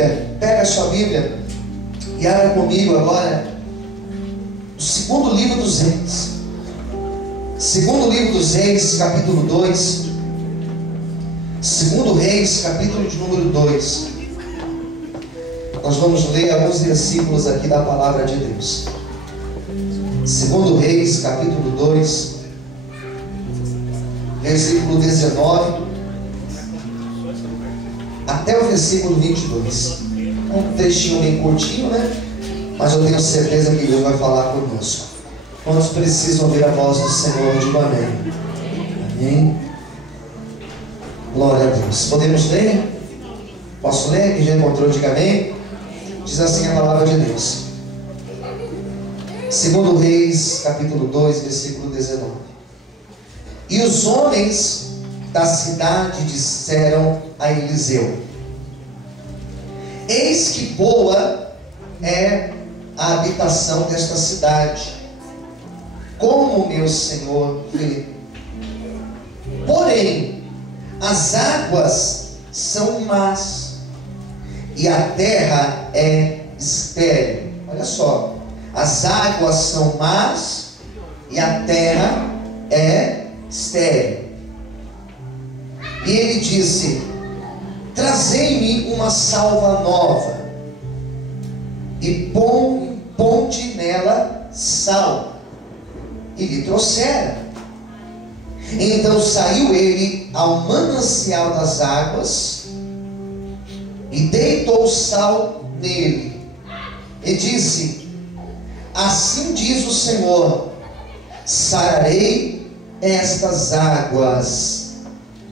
Bíblia, pega a sua Bíblia e abra comigo agora o segundo livro dos Reis. Segundo livro dos Reis, capítulo 2. Segundo Reis, capítulo de número 2. Nós vamos ler alguns versículos aqui da palavra de Deus. Segundo Reis, capítulo 2, versículo 19 até o versículo 22. Um trechinho bem curtinho, né? Mas eu tenho certeza que Deus vai falar conosco. Quantos precisam ouvir a voz do Senhor? Digo amém. Amém. Glória a Deus. Podemos ler? Posso ler? Quem já encontrou, diga amém. Diz assim a palavra de Deus. Segundo Reis, capítulo 2, versículo 19. E os homens da cidade disseram a Eliseu: eis que boa é a habitação desta cidade, como meu senhor vê. Porém, as águas são más e a terra é estéril. Olha só, as águas são más e a terra é estéril. E ele disse: trazei-me uma salva nova e ponde nela sal. E lhe trouxeram. Então saiu ele ao manancial das águas e deitou sal nele e disse: assim diz o Senhor, sararei estas águas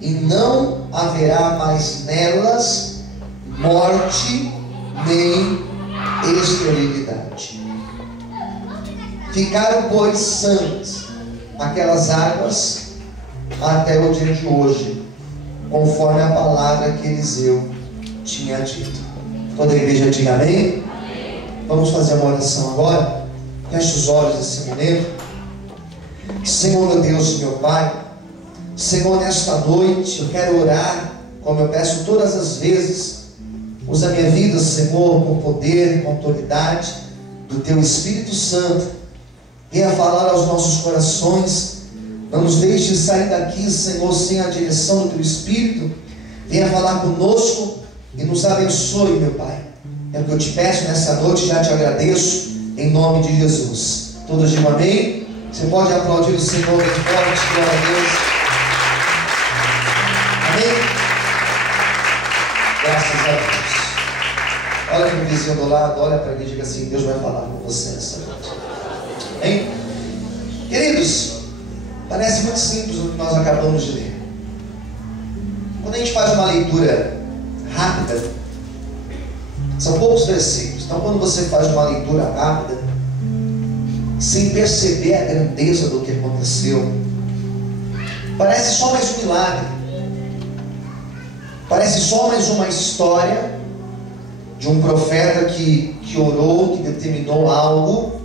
e não haverá mais nelas morte nem esterilidade. Ficaram, pois, sãs aquelas águas até o dia de hoje, conforme a palavra que Eliseu tinha dito. Toda a igreja diga amém? Amém. Vamos fazer uma oração agora. Feche os olhos nesse momento. Senhor, meu Deus e meu Pai, Senhor, nesta noite eu quero orar, como eu peço todas as vezes. Usa a minha vida, Senhor, com poder, com autoridade do Teu Espírito Santo. Venha falar aos nossos corações. Não nos deixe sair daqui, Senhor, sem a direção do Teu Espírito. Venha falar conosco e nos abençoe, meu Pai. É o que eu te peço nessa noite, já te agradeço, em nome de Jesus. Todos digam amém. Você pode aplaudir o Senhor bem forte, glória a Deus. Amém? Graças a Deus. Olha para o vizinho do lado, olha para ele e diga assim: Deus vai falar com você nessa noite. Amém? Queridos, parece muito simples o que nós acabamos de ler. Quando a gente faz uma leitura rápida, são poucos versículos. Então, quando você faz uma leitura rápida, sem perceber a grandeza do que aconteceu, parece só mais um milagre, parece só mais uma história de um profeta que orou, que determinou algo,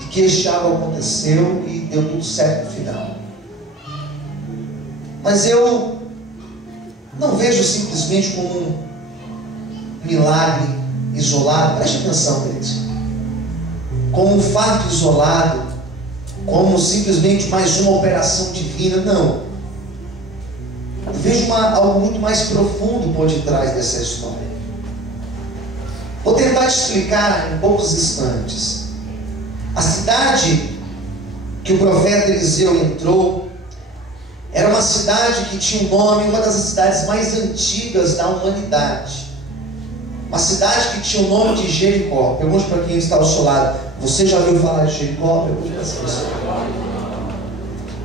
e que este algo aconteceu e deu tudo certo no final. Mas eu não vejo simplesmente como um milagre isolado. Preste atenção, queridos. Como um fato isolado, como simplesmente mais uma operação divina. Não. Eu vejo algo muito mais profundo por detrás dessa história. Vou tentar te explicar em poucos instantes. A cidade que o profeta Eliseu entrou era uma cidade que tinha um nome, uma das cidades mais antigas da humanidade. Uma cidade que tinha o nome de Jericó. Pergunte para quem está ao seu lado: você já ouviu falar de Jericó? Pergunte para essa pessoa.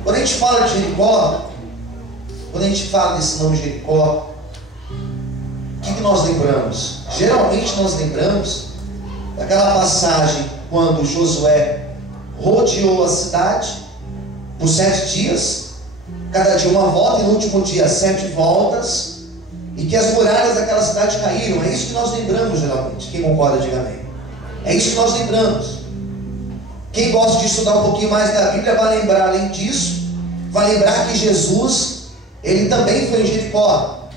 Quando a gente fala de Jericó, quando a gente fala desse nome Jericó, o que nós lembramos? Geralmente nós lembramos daquela passagem quando Josué rodeou a cidade por 7 dias, cada dia uma volta, e no último dia 7 voltas, e que as muralhas daquela cidade caíram. É isso que nós lembramos geralmente. Quem concorda, diga amém. É isso que nós lembramos. Quem gosta de estudar um pouquinho mais da Bíblia vai lembrar, além disso, vai lembrar que Jesus, ele também foi em Jericó.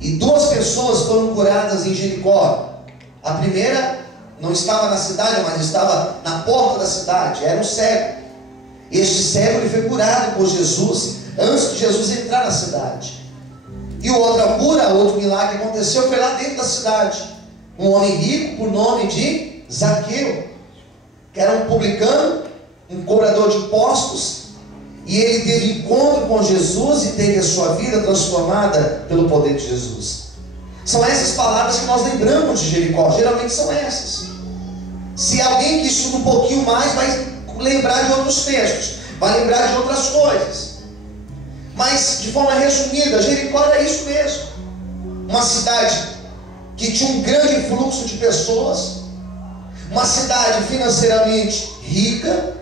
E 2 pessoas foram curadas em Jericó. A primeira não estava na cidade, mas estava na porta da cidade. Era um cego. Este cego ele foi curado por Jesus antes de Jesus entrar na cidade. E outra cura, outro milagre que aconteceu foi lá dentro da cidade. Um homem rico por nome de Zaqueu, que era um publicano, um cobrador de impostos, e ele teve encontro com Jesus e teve a sua vida transformada pelo poder de Jesus. São essas palavras que nós lembramos de Jericó, geralmente são essas. Se alguém que estuda um pouquinho mais vai lembrar de outros textos, vai lembrar de outras coisas. Mas de forma resumida, Jericó era isso mesmo. Uma cidade que tinha um grande fluxo de pessoas, uma cidade financeiramente rica,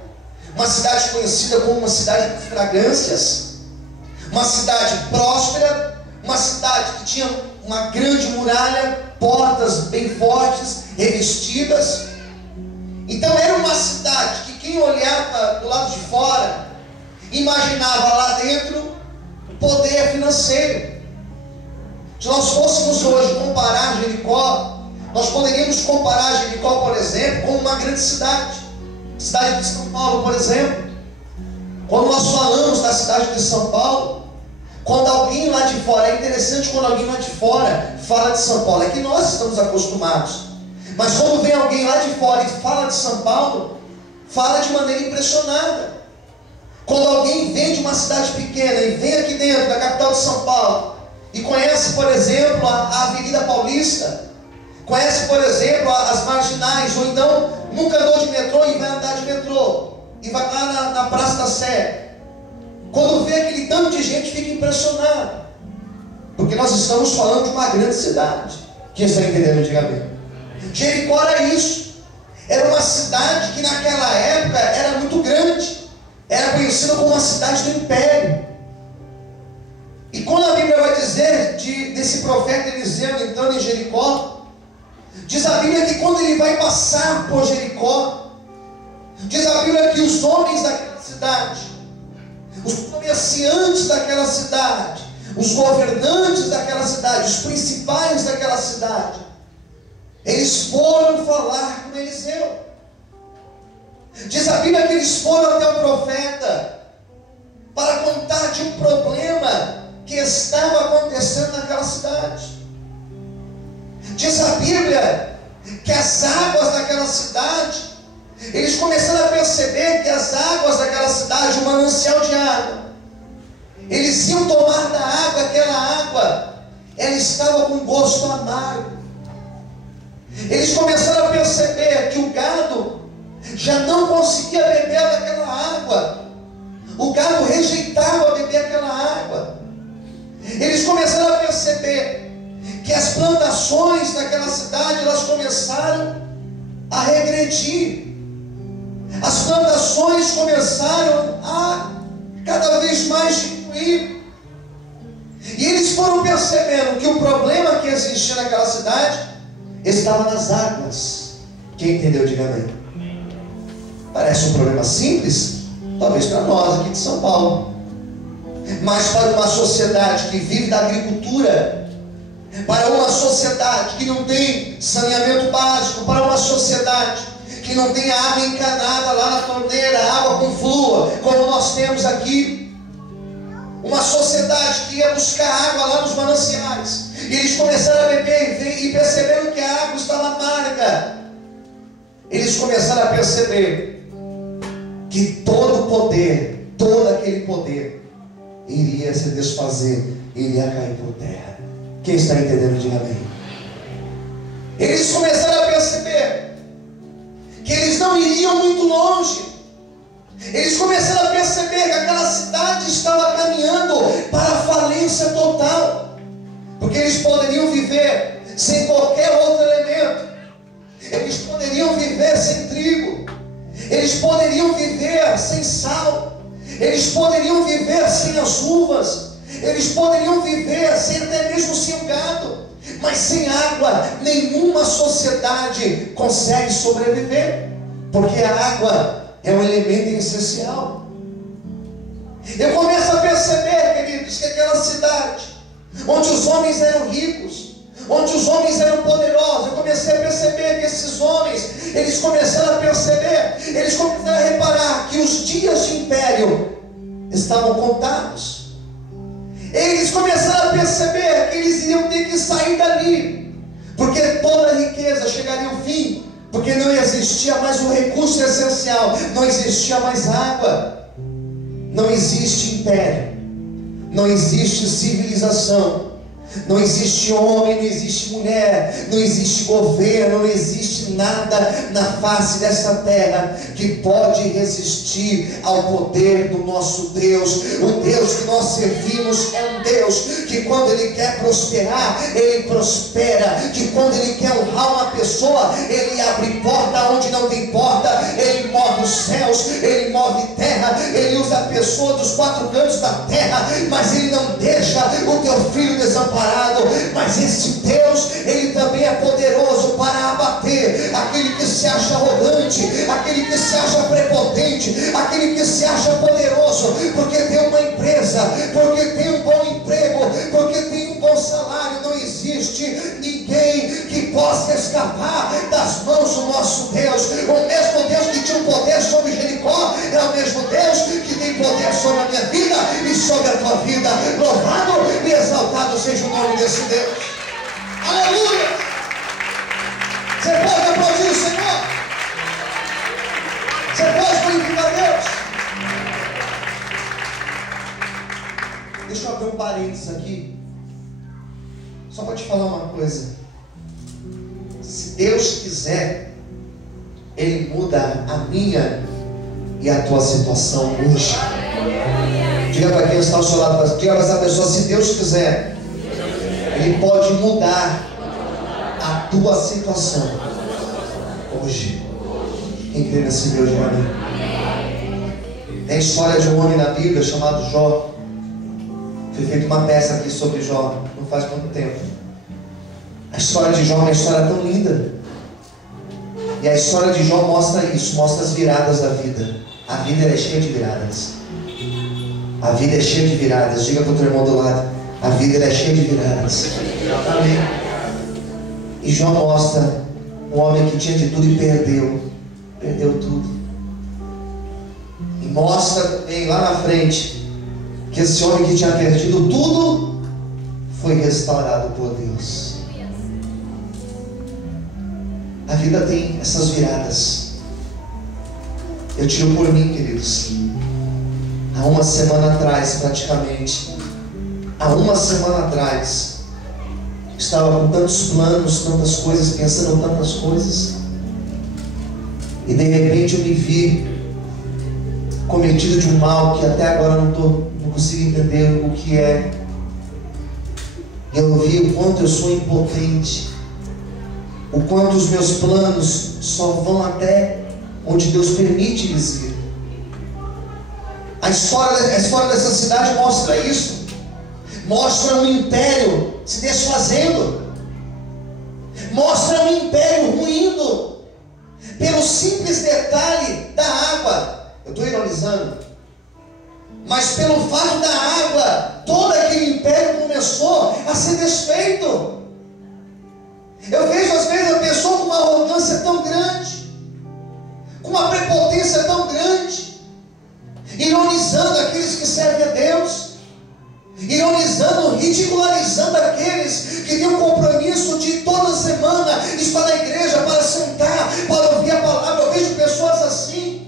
uma cidade conhecida como uma cidade de fragrâncias, uma cidade próspera, uma cidade que tinha uma grande muralha, portas bem fortes, revestidas. Então era uma cidade que quem olhava do lado de fora imaginava lá dentro poder financeiro. Se nós fôssemos hoje comparar Jericó, nós poderíamos comparar Jericó, por exemplo, com uma grande cidade. Cidade de São Paulo, por exemplo. Quando nós falamos da cidade de São Paulo, quando alguém lá de fora, é interessante quando alguém lá de fora fala de São Paulo, é que nós estamos acostumados. Mas quando vem alguém lá de fora e fala de São Paulo, fala de maneira impressionada. Quando alguém vem de uma cidade pequena e vem aqui dentro da capital de São Paulo e conhece, por exemplo, a Avenida Paulista, conhece, por exemplo, as marginais, ou então nunca andou de metrô e vai andar de metrô, e vai lá na Praça da Sé. Quando vê aquele tanto de gente, fica impressionado, porque nós estamos falando de uma grande cidade. Quem está entendendo, diga amém. Jericó era isso. Era uma cidade que naquela época era muito grande, era conhecida como uma cidade do império. E quando a Bíblia vai dizer desse profeta Eliseu entrando em Jericó, diz a Bíblia que quando ele vai passar por Jericó, diz a Bíblia que os homens daquela cidade, os comerciantes daquela cidade, os governantes daquela cidade, os principais daquela cidade, eles foram falar com Eliseu. Diz a Bíblia que eles foram até o profeta para contar de um problema que estava acontecendo naquela cidade. Diz a Bíblia que as águas daquela cidade, eles começaram a perceber que as águas daquela cidade, um manancial de água, eles iam tomar da água, aquela água, ela estava com gosto amargo. Eles começaram a perceber que o gado já não conseguia beber daquela água, o gado rejeitava beber aquela água. Eles começaram a perceber que as plantações daquela cidade, elas começaram a regredir. As plantações começaram a cada vez mais diminuir. E eles foram percebendo que o problema que existia naquela cidade estava nas águas. Quem entendeu, diga amém. Parece um problema simples, talvez para nós aqui de São Paulo, mas para uma sociedade que vive da agricultura, para uma sociedade que não tem saneamento básico, para uma sociedade que não tem água encanada lá na torneira, água com flúor, como nós temos aqui, uma sociedade que ia buscar água lá nos mananciais, e eles começaram a beber e perceberam que a água estava amarga. Eles começaram a perceber que todo o poder, todo aquele poder iria se desfazer, iria cair por terra. Quem está entendendo, diga amém. Eles começaram a perceber que eles não iriam muito longe. Eles começaram a perceber que aquela cidade estava caminhando para a falência total, porque eles poderiam viver sem qualquer outro elemento. Eles poderiam viver sem trigo, eles poderiam viver sem sal, eles poderiam viver sem as uvas, eles poderiam viver sem até mesmo sem o gado, mas sem água nenhuma sociedade consegue sobreviver, porque a água é um elemento essencial. Eu começo a perceber, queridos, que aquela cidade, onde os homens eram ricos, onde os homens eram poderosos. Eu comecei a perceber que esses homens, eles começaram a reparar que os dias de império estavam contados. Eles começaram a perceber que eles iriam ter que sair dali, porque toda a riqueza chegaria ao fim, porque não existia mais o recurso essencial, não existia mais água, não existe império, não existe civilização, não existe homem, não existe mulher, não existe governo, não existe nada na face dessa terra que pode resistir ao poder do nosso Deus. O Deus que nós servimos é um Deus que quando Ele quer prosperar, Ele prospera, que quando Ele quer honrar uma pessoa, Ele abre porta onde não tem porta, Ele move os céus, Ele move terra, Ele usa a pessoa dos quatro cantos da terra, mas Ele não deixa o teu filho desamparado. Mas esse Deus, Ele também é poderoso para abater aquele que se acha arrogante, aquele que se acha prepotente, aquele que se acha poderoso, porque tem uma empresa, porque tem um bom emprego, porque tem um bom salário. Não existe ninguém que possa escapar das mãos do nosso Deus. O mesmo Deus que tinha um poder sobre Jericó é o mesmo Deus que tem poder sobre a minha vida e sobre a tua vida. Louvado e exaltado seja o nome desse Deus. Aleluia! Você pode aplaudir o Senhor? Você pode glorificar Deus? Deixa eu abrir um parênteses aqui, só para te falar uma coisa. Se Deus quiser, Ele muda a minha e a tua situação hoje. Diga para quem está ao seu lado, diga para essa pessoa: se Deus quiser, Ele pode mudar a tua situação hoje. Quem crê nesse Deus, diga amém. Tem a história de um homem na Bíblia chamado Jó. Foi feita uma peça aqui sobre Jó, não faz muito tempo. A história de Jó é uma história tão linda. E a história de Jó mostra isso, mostra as viradas da vida. A vida é cheia de viradas. A vida é cheia de viradas. Diga para o teu irmão do lado: a vida é cheia de viradas. Amém. E Jó mostra um homem que tinha de tudo e perdeu tudo. E mostra também lá na frente que esse homem que tinha perdido tudo foi restaurado por Deus. A vida tem essas viradas. Eu tiro por mim, queridos. Há uma semana atrás, praticamente, estava com tantos planos, tantas coisas, pensando em tantas coisas, e de repente eu me vi cometido de um mal que até agora não consigo entender o que é. Eu vi o quanto eu sou impotente, o quanto os meus planos só vão até onde Deus permite eles ir. A história dessa cidade mostra isso. Mostra um império se desfazendo. Mostra um império ruindo pelo simples detalhe da água. Eu estou ironizando, mas pelo fato da água, todo aquele império começou a ser desfeito. Eu vejo às vezes a pessoa com uma arrogância tão grande, com uma prepotência tão grande, ironizando aqueles que servem a Deus, ironizando, ridicularizando aqueles que têm um compromisso de toda semana estar na igreja para sentar, para ouvir a palavra. Eu vejo pessoas assim,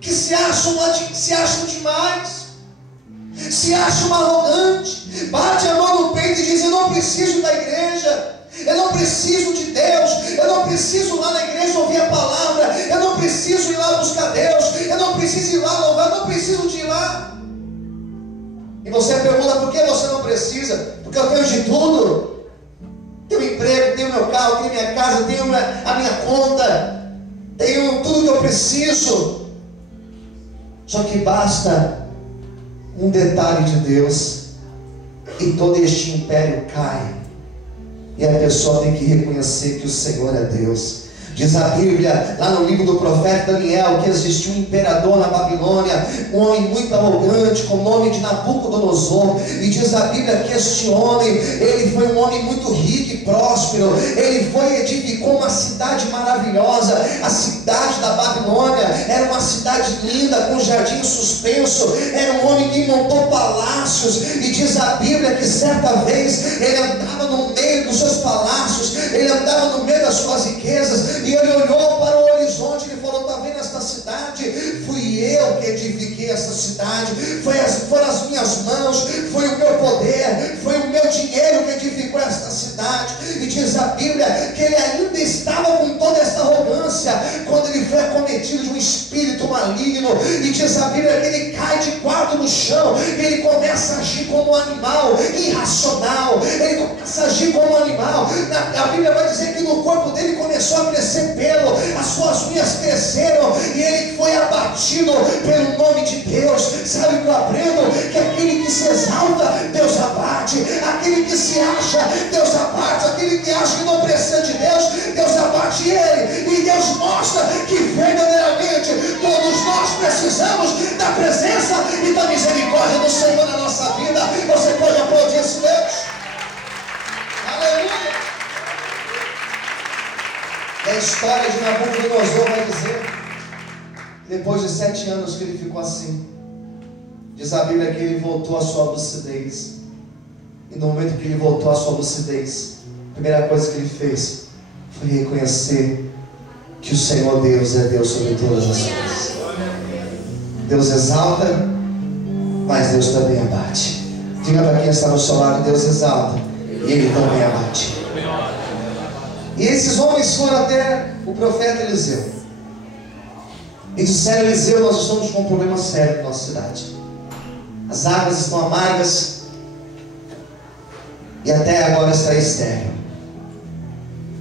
que se acham demais, se acham arrogantes, bate a mão no peito e diz: eu não preciso da igreja, eu não preciso de Deus, eu não preciso ir lá na igreja ouvir a palavra, eu não preciso ir lá buscar Deus, eu não preciso ir lá louvar, eu não preciso de ir lá. E você pergunta: por que você não precisa? Porque eu tenho de tudo. Tenho emprego, tenho meu carro, tenho minha casa, tenho a minha conta, tenho tudo que eu preciso. Só que basta um detalhe de Deus e todo este império cai. E a pessoa tem que reconhecer que o Senhor é Deus. Diz a Bíblia, lá no livro do profeta Daniel, que existia um imperador na Babilônia, um homem muito arrogante, com o nome de Nabucodonosor. E diz a Bíblia que este homem, ele foi um homem muito rico e próspero. Ele foi e edificou uma cidade maravilhosa. A cidade da Babilônia era uma cidade linda, com jardim suspenso. Era um homem que montou palácios. E diz a Bíblia que certa vez ele andava no meio dos seus palácios, ele andava no meio das suas riquezas, e ele olhou para o horizonte e falou: está vendo esta cidade? Fui eu que edifiquei esta cidade, foram as minhas mãos, foi o meu poder, foi o meu dinheiro que edificou esta cidade. E diz a Bíblia que ele ainda estava com toda essa arrogância quando ele foi acometido de um espírito maligno. E diz a Bíblia que ele cai de quatro no chão, ele começa a agir como um animal irracional, ele começa a agir como um animal. A Bíblia vai dizer que no corpo dele começou a crescer pelo, as suas unhas cresceram, e ele foi abatido pelo nome de Deus. Sabe o que eu aprendo? Que aquele que se exalta, Deus abate; aquele que se acha, Deus abate; aquele que acha que não precisa de Deus, Deus abate ele. E Deus mostra que verdadeiramente todos nós precisamos da presença e da misericórdia do Senhor na nossa vida. Você pode aplaudir esse Deus? Aleluia! E a história de Nabucodonosor vai dizer que depois de 7 anos que ele ficou assim, diz a Bíblia que ele voltou à sua lucidez. E no momento que ele voltou à sua lucidez, a primeira coisa que ele fez foi reconhecer que o Senhor Deus é Deus sobre todas as coisas. Deus exalta, mas Deus também abate. Diga para quem está no seu lado: Deus exalta e Ele também abate. E esses homens foram até o profeta Eliseu e disseram: Eliseu, nós estamos com um problema sério na nossa cidade. As águas estão amargas e até agora está estéril.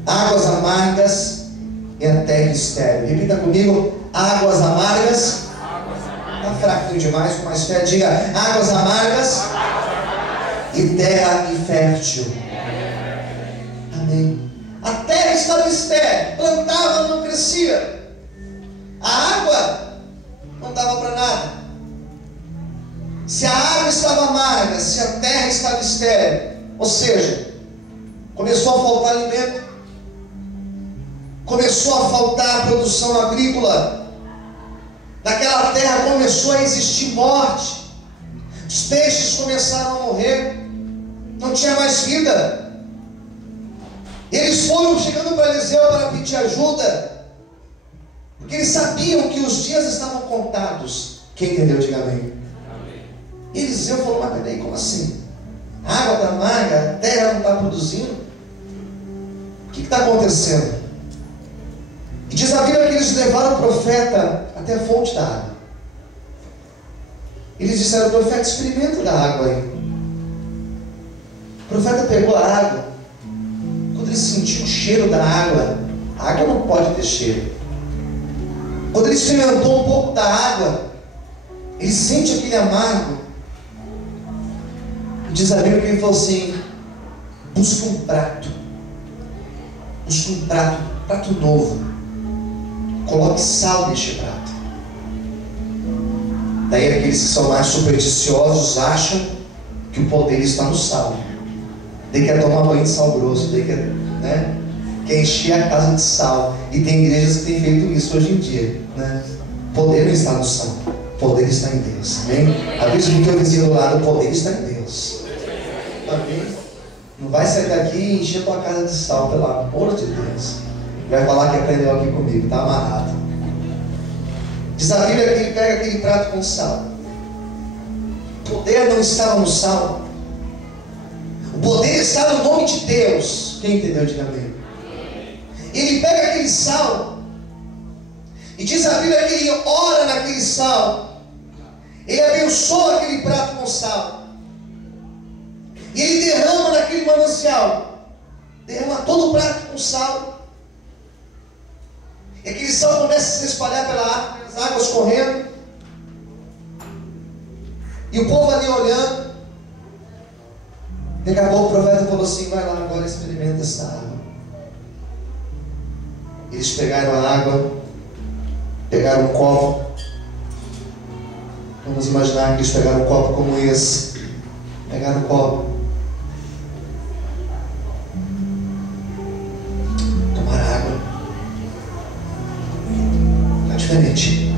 Águas amargas e a terra estéril. Repita comigo: águas amargas. Está fraco demais, com mais fé. Diga: águas amargas e terra infértil. Amém. A terra estava estéril, plantava, não crescia. A água não dava para nada. Se a água estava amarga, se a terra estava estéril, ou seja, começou a faltar alimento, começou a faltar produção agrícola. Naquela terra começou a existir morte. Os peixes começaram a morrer. Não tinha mais vida. Eles foram chegando para Eliseu para pedir ajuda, porque eles sabiam que os dias estavam contados. Quem entendeu, diga amém. E Eliseu falou: mas peraí, como assim? A água está amarga, a terra não está produzindo. O que está acontecendo? E diz a Bíblia que eles levaram o profeta até a fonte da água. Eles disseram: profeta, experimenta da água aí. O profeta pegou a água. Quando ele sentiu o cheiro da água, a água não pode ter cheiro. Quando ele experimentou um pouco da água, ele sente aquele amargo. E diz a Bíblia que ele falou assim: busca um prato. Busca um prato novo. Coloque sal neste prato. Daí aqueles que são mais supersticiosos acham que o poder está no sal. Daí quer tomar banho de sal grosso, daí quer encher a casa de sal. E tem igrejas que têm feito isso hoje em dia, né? O poder não está no sal, o poder está em Deus. Amém? Avisa o teu vizinho do lado: o poder está em Deus. Amém? Não vai sair daqui e encher tua casa de sal, pelo amor de Deus. Vai falar que aprendeu aqui comigo, está amarrado. Diz a Bíblia que ele pega aquele prato com sal. O poder não estava no sal. O poder está no nome de Deus. Quem entendeu, diga amém. Ele pega aquele sal e diz a Bíblia que ele ora naquele sal. Ele abençoa aquele prato com sal. E ele derrama naquele manancial. Derrama todo o prato com sal. E aquele sal começa a se espalhar pelas águas correndo. E o povo ali olhando. Daqui a pouco o profeta falou assim: vai lá agora, experimenta essa água. Eles pegaram a água, pegaram um copo. Vamos imaginar que eles pegaram um copo como esse. Pegaram o copo. Tomaram água. Está diferente.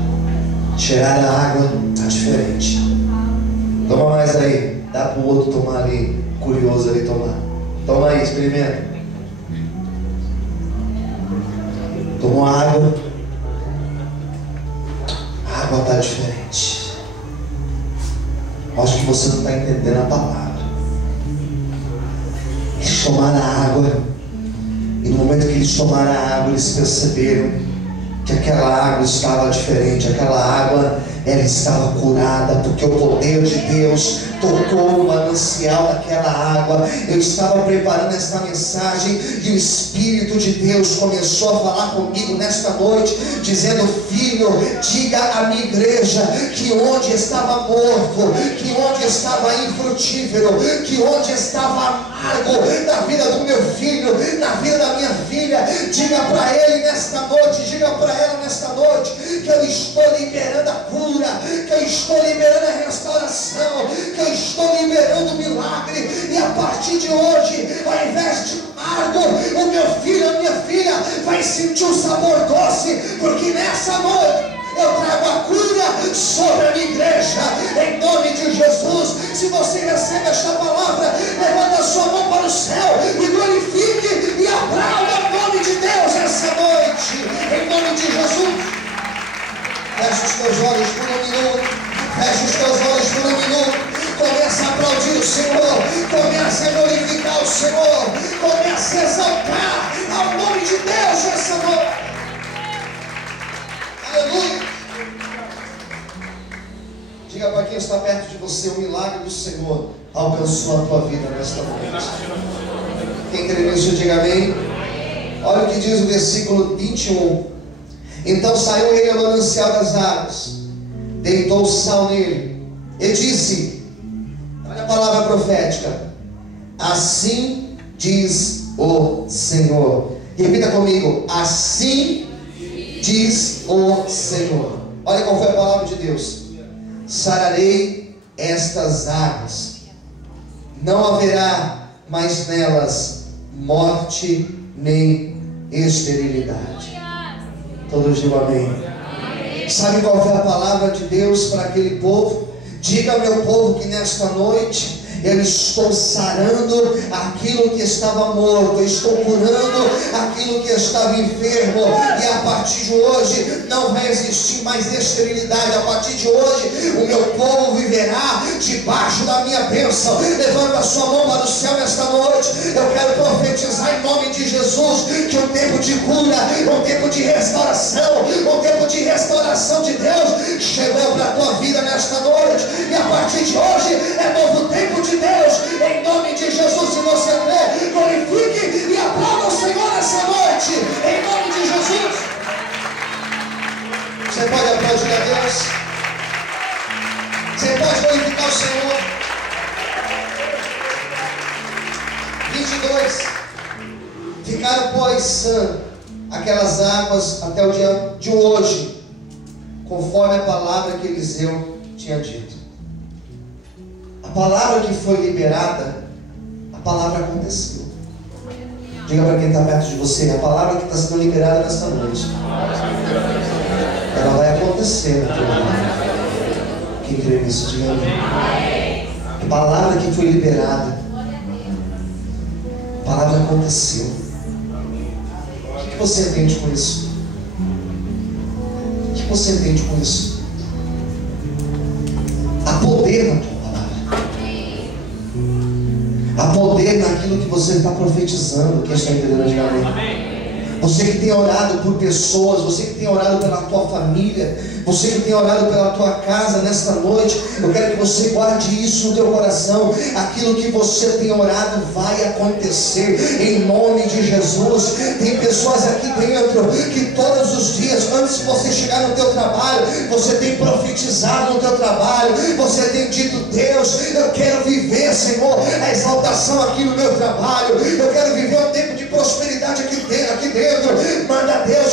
Tiraram a água, está diferente. Toma mais aí. Dá para o outro tomar ali. Curioso ali tomar. Toma aí, experimenta. Tomou água. A água está diferente. Acho que você não está entendendo a palavra. Eles tomaram a água. E no momento que eles tomaram a água, eles perceberam que aquela água estava diferente. Aquela água, ela estava curada, porque o poder de Deus tocou o manancial daquela água. Eu estava preparando esta mensagem e o Espírito de Deus começou a falar comigo nesta noite, dizendo: filho, diga à minha igreja que onde estava morto, que onde estava infrutífero, que onde estava amargo na vida do meu filho, na vida da minha filha, diga para ele nesta noite, diga para ela nesta noite, que eu estou liberando a cura, que eu estou liberando a restauração, que eu estou liberando o milagre. E a partir de hoje, ao invés de amargo, o meu filho, a minha filha vai sentir um sabor doce, porque nessa noite eu trago a cura sobre a minha igreja, em nome de Jesus. Se você recebe esta palavra, levanta a sua mão para o céu e glorifique e aplauda o nome de Deus essa noite, em nome de Jesus. Feche os teus olhos por um minuto. Feche os teus olhos por um minuto. Começa a aplaudir o Senhor. Começa a glorificar o Senhor. Começa a exaltar ao nome de Deus essa noite. Aleluia. Diga para quem está perto de você: o milagre do Senhor alcançou a tua vida nesta noite. Quem crê nisso, diga amém. Olha o que diz o versículo 21. Então saiu ele ao manancial das águas, deitou sal nele e disse, olha a palavra profética: assim diz o Senhor. Repita comigo: assim diz o Senhor. Olha qual foi a palavra de Deus: sararei estas águas, não haverá mais nelas morte nem esterilidade. Todos digam amém. Sabe qual foi a palavra de Deus para aquele povo? Diga, meu povo, que nesta noite eu estou sarando aquilo que estava morto, eu estou curando aquilo que estava enfermo, e a partir de hoje não vai existir mais esterilidade. A partir de hoje o meu povo viverá debaixo da minha bênção. Levanta a sua mão para o céu nesta noite. Eu quero profetizar em nome de Jesus que o tempo de cura, o tempo de restauração, o tempo de restauração de Deus chegou para a tua vida nesta noite, e a partir de hoje é novo tempo de Deus, em nome de Jesus. Se você crê, glorifique e aplauda o Senhor essa noite, em nome de Jesus. Você pode aplaudir a Deus, você pode glorificar o Senhor. 22. Ficaram, pois, aquelas águas até o dia de hoje, conforme a palavra que Eliseu tinha dito. A palavra que foi liberada, a palavra aconteceu. Diga para quem está perto de você: a palavra que está sendo liberada nesta noite, ela vai acontecer na tua vida. Quem crê nisso, diga amém. A palavra que foi liberada, a palavra aconteceu. O que você entende com isso? O que você entende com isso? Há poder na tua. Há poder naquilo que você está profetizando. Quem está entendendo, diga amém. Você que tem orado por pessoas, você que tem orado pela tua família, você que tem orado pela tua casa nesta noite, eu quero que você guarde isso no teu coração. Aquilo que você tem orado vai acontecer em nome de Jesus. Tem pessoas aqui dentro que todos os dias, antes de você chegar no teu trabalho, você tem profetizado no teu trabalho, você tem dito: Deus, eu quero viver, Senhor, a exaltação aqui no meu trabalho, eu quero viver um tempo de prosperidade aqui dentro. Manda Deus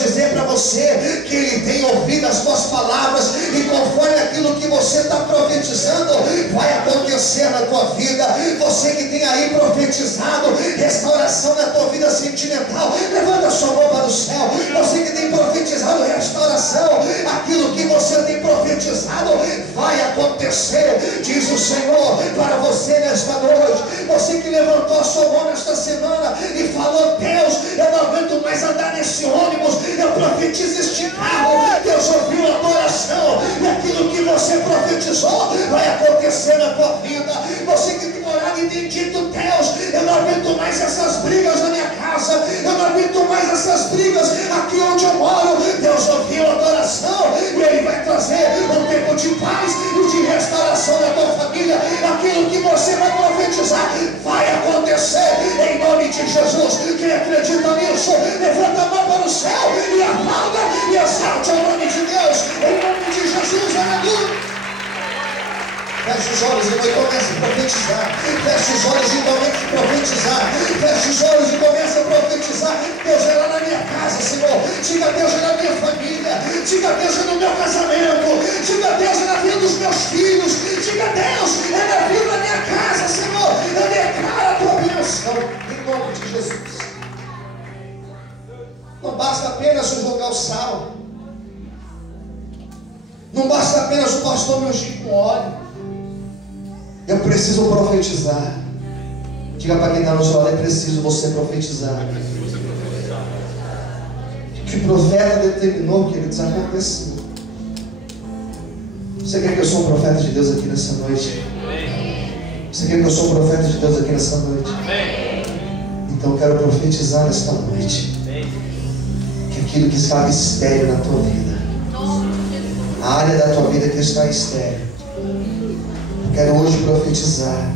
conforme aquilo que você está profetizando, vai acontecer na tua vida. Você que tem aí profetizado restauração na tua vida sentimental, levanta sua mão para o céu. Você que tem profetizado restauração, aquilo que você tem profetizado vai acontecer, diz o Senhor para você nesta noite. Você que levantou a sua mão nesta semana e falou: Deus, eu não aguento mais andar nesse ônibus, eu profetizo este carro. Deus ouviu a tua oração, e aquilo que você profetizou vai acontecer na tua vida. Você que tem orado e tem dito: Deus, eu não aguento mais essas brigas na minha casa, eu não aguento mais essas brigas aqui onde eu moro. Deus ouviu a tua oração, e Ele vai trazer um tempo de paz e de restauração na tua família. Aquilo que você vai profetizar vai acontecer em nome de Jesus. Quem acredita nisso, levanta a mão para o céu e aplauda e exalte o nome de Deus, em nome de Jesus. Aleluia. Feche os olhos e comece a profetizar. Feche os olhos e comece a profetizar. Feche os olhos e comece a profetizar. Deus é lá na minha casa, Senhor. Diga: Deus é na minha família. Diga: Deus é no meu casamento. Diga: Deus é na vida dos meus filhos. Diga: Deus é na vida da minha casa, Senhor. Eu declaro a tua bênção em nome de Jesus. Não basta apenas eu jogar o sal. Não basta apenas o pastor me ungir com óleo. Eu preciso profetizar. Diga para quem está no seu lado: é preciso você profetizar. O que o profeta determinou, queridos, aconteceu. Você quer que eu sou um profeta de Deus aqui nessa noite? Você quer que eu sou um profeta de Deus aqui nessa noite? Então eu quero profetizar nesta noite que aquilo que estava estéril na tua vida, a área da tua vida que está estéril, eu quero hoje profetizar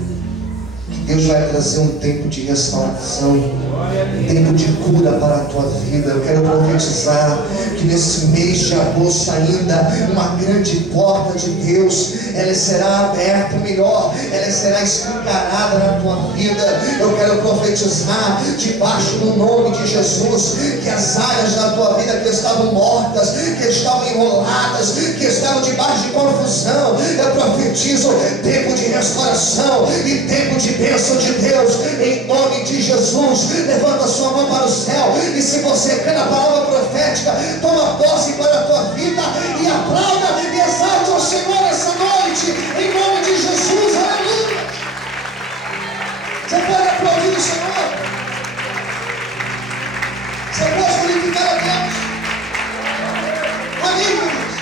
que Deus vai trazer um tempo de restauração, um tempo de cura para a tua vida. Eu quero profetizar que nesse mês de agosto ainda uma grande porta de Deus, ela será aberta, melhor, ela será escancarada na tua vida. Eu quero profetizar debaixo do nome de Jesus que as áreas da tua vida que estavam mortas, que estavam enroladas, que estavam debaixo de confusão, eu profetizo tempo de restauração e tempo de bênção de Deus em nome de Jesus. Levanta sua mão para o céu e, se você crê na palavra profética, toma posse para a tua vida e aplauda e exalte ao Senhor essa noite em nome de Jesus. Aleluia. Você pode aplaudir o Senhor, você pode glorificar a Deus. Amém, queridos?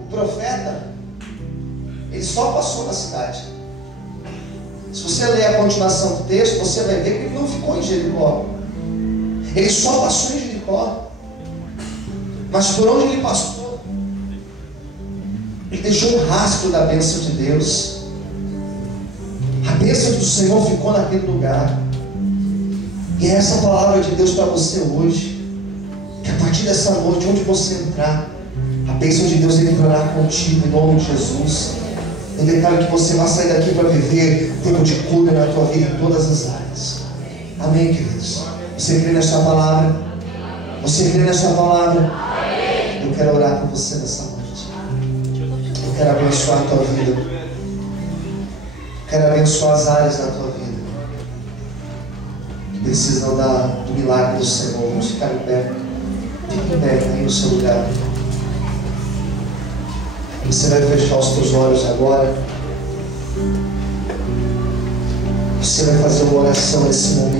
O profeta, ele só passou na cidade. Se você ler a continuação do texto, você vai ver que ele não ficou em Jericó. Ele só passou em Jericó. Mas por onde ele passou, ele deixou um rastro da bênção de Deus. A bênção do Senhor ficou naquele lugar. E é essa palavra de Deus para você hoje, que a partir dessa noite, onde você entrar, a bênção de Deus entrará contigo em nome de Jesus. Eu declaro que você vai sair daqui para viver tempo de cura na tua vida em todas as áreas. Amém, queridos? Você crê nesta palavra? Você crê nesta palavra? Eu quero orar por você nessa noite. Eu quero abençoar a tua vida. Eu quero abençoar as áreas da tua vida que precisam do milagre do Senhor. Vamos ficar em pé. Fique em pé aí no seu lugar. Você vai fechar os teus olhos agora. Você vai fazer uma oração nesse momento.